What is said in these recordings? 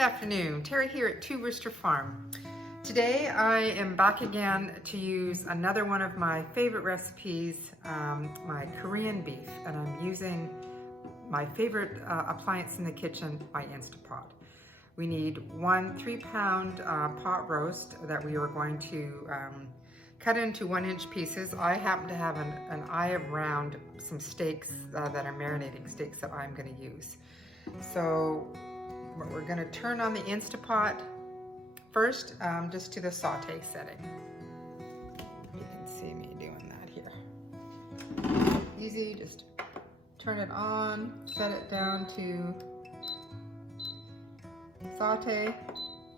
afternoon, Terry here at Rooster Farm. Today I am back again to use another one of my favorite recipes, my Korean beef, and I'm using my favorite appliance in the kitchen, my Instapot. We need one 3-pound pot roast that we are going to cut into 1-inch pieces. I happen to have an eye around some steaks that are marinating steaks that I'm going to use. So we're going to turn on the Instapot first, just to the saute setting. You can see me doing that here. Easy, just turn it on, set it down to saute,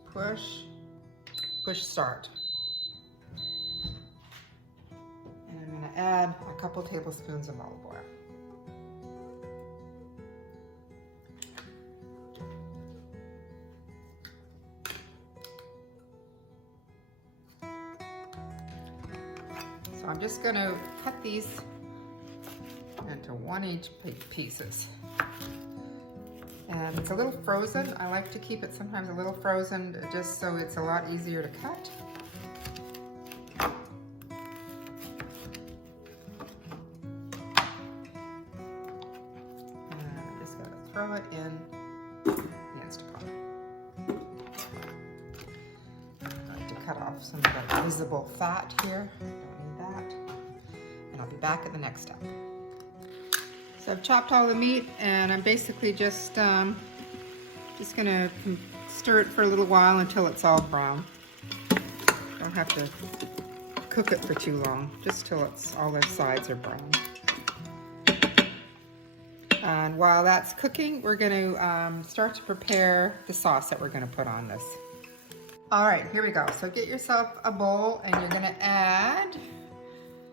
push start. And I'm going to add a couple tablespoons of olive oil. So I'm just going to cut these into 1-inch pieces. And it's a little frozen. I like to keep it sometimes a little frozen just so it's a lot easier to cut. And I'm just going to throw it in the Instapot. I like to cut off some of the visible fat here. And I'll be back at the next step. So I've chopped all the meat and I'm basically just gonna stir it for a little while until it's all brown. Don't have to cook it for too long, just till it's all the sides are brown. And while that's cooking, we're gonna start to prepare the sauce that we're gonna put on this. All right, here we go. So get yourself a bowl and you're gonna add,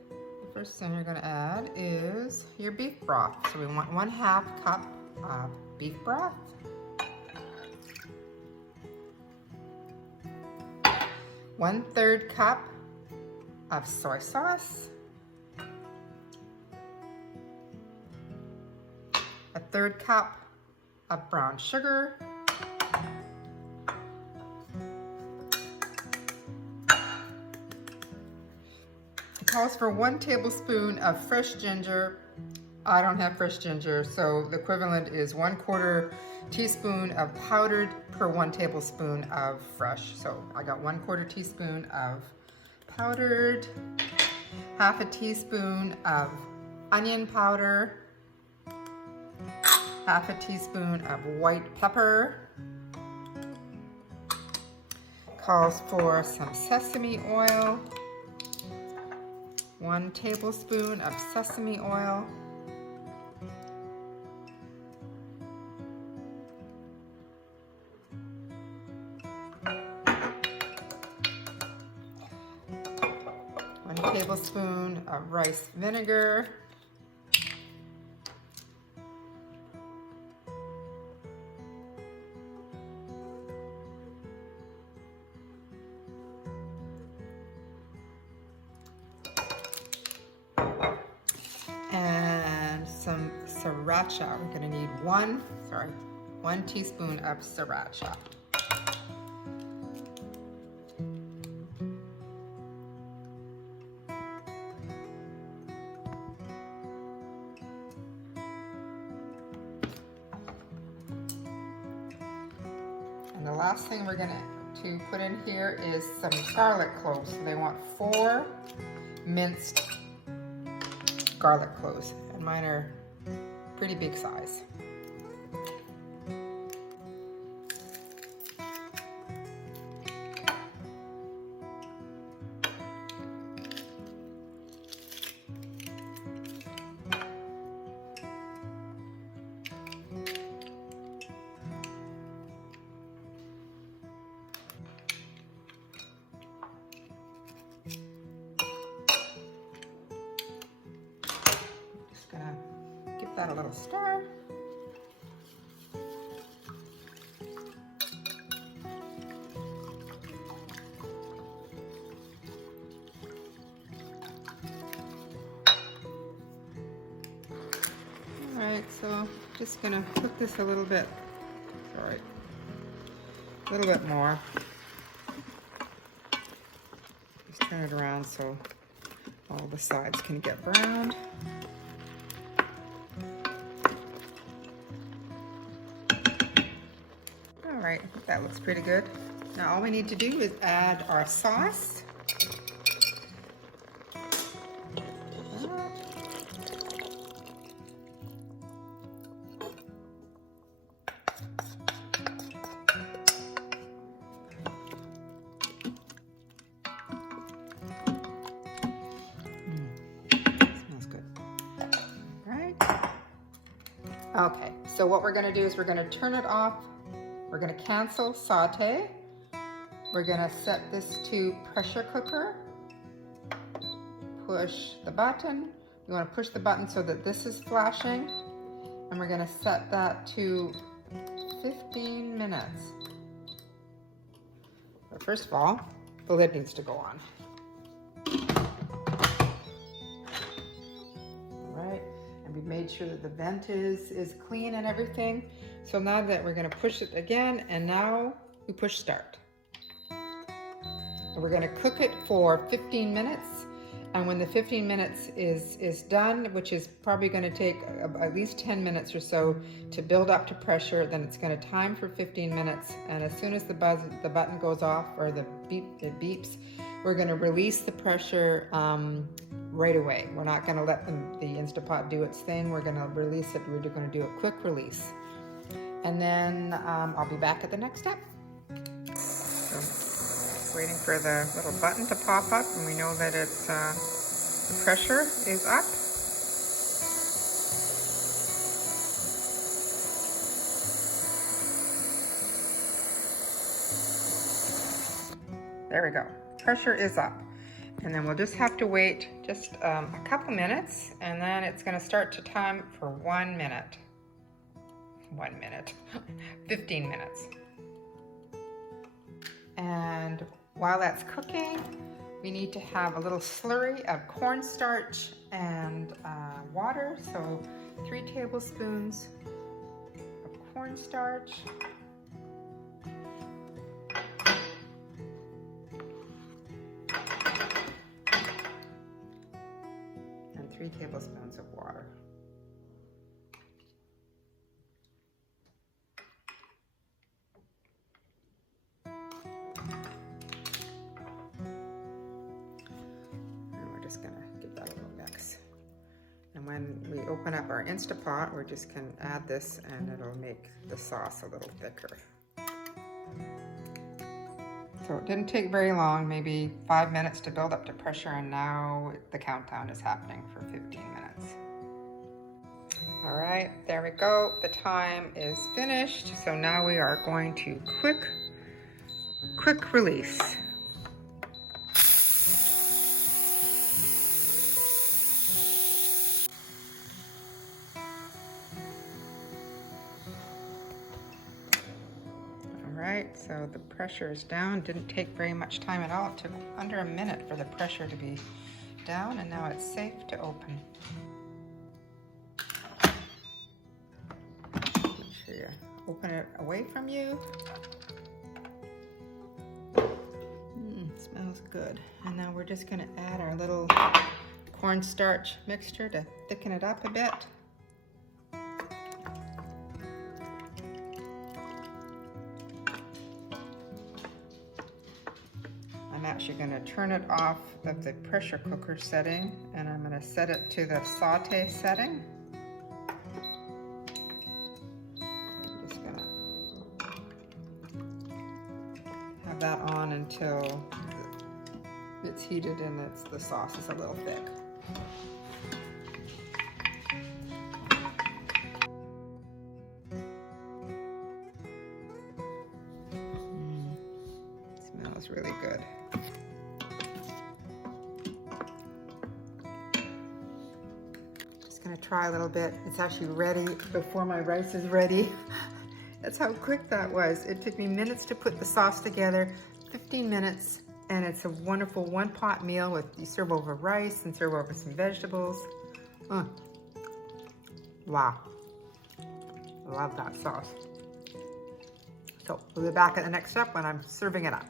the first thing you're gonna add is your beef broth. So we want 1/2 cup of beef broth. 1/3 cup of soy sauce. 1/3 cup of brown sugar. Calls for 1 tablespoon of fresh ginger. I don't have fresh ginger, so the equivalent is 1/4 teaspoon of powdered per 1 tablespoon of fresh. So I got 1/4 teaspoon of powdered, 1/2 teaspoon of onion powder, 1/2 teaspoon of white pepper. Calls for some sesame oil. 1 tablespoon of sesame oil. One tablespoon of rice vinegar. And some sriracha. We're going to need 1 teaspoon of sriracha. And the last thing we're going to put in here is some garlic cloves. So they want 4 minced garlic cloves, and mine are pretty big size. Gonna give that a little stir. All right, so just gonna cook this a little bit. Sorry. A little bit more. Just turn it around so all the sides can get browned. All right, I think that looks pretty good. Now all we need to do is add our sauce. Smells good. All right. Okay, so what we're gonna do is we're gonna turn it off. We're gonna cancel saute. We're gonna set this to pressure cooker. Push the button. You wanna push the button so that this is flashing. And we're gonna set that to 15 minutes. But first of all, the lid needs to go on. All right, and we made sure that the vent is clean and everything. So now that we're gonna push it again, and now we push start. And we're gonna cook it for 15 minutes. And when the 15 minutes is done, which is probably gonna take at least 10 minutes or so to build up to pressure, then it's gonna time for 15 minutes. And as soon as the button goes off, or it beeps, we're gonna release the pressure right away. We're not gonna let the Instant Pot do its thing. We're gonna release it. We're gonna do a quick release. And then I'll be back at the next step. So, waiting for the little button to pop up, and we know that it's the pressure is up. There we go. Pressure is up. And then we'll just have to wait just a couple minutes, and then it's going to start to time for 1 minute. 1 minute. 15 minutes. And while that's cooking, we need to have a little slurry of cornstarch and water. So 3 tablespoons of cornstarch. And 3 tablespoons of water. And when we open up our Instant Pot, we just can add this and it'll make the sauce a little thicker. So it didn't take very long, maybe 5 minutes to build up to pressure, and now the countdown is happening for 15 minutes. All right, there we go. The time is finished. So now we are going to quick release. Right, so the pressure is down. Didn't take very much time at all. It took under a minute for the pressure to be down, and now it's safe to open. Make sure you open it away from you. Smells good. And now we're just going to add our little cornstarch mixture to thicken it up a bit. I'm actually going to turn it off of the pressure cooker setting, and I'm going to set it to the saute setting. I'm just going to have that on until it's heated and the sauce is a little thick. Smells really good. Just gonna try a little bit. It's actually ready before my rice is ready. That's how quick that was. It took me minutes to put the sauce together, 15 minutes, and it's a wonderful one-pot meal with, you serve over rice and serve over some vegetables. Wow. Love that sauce. So we'll be back at the next step when I'm serving it up.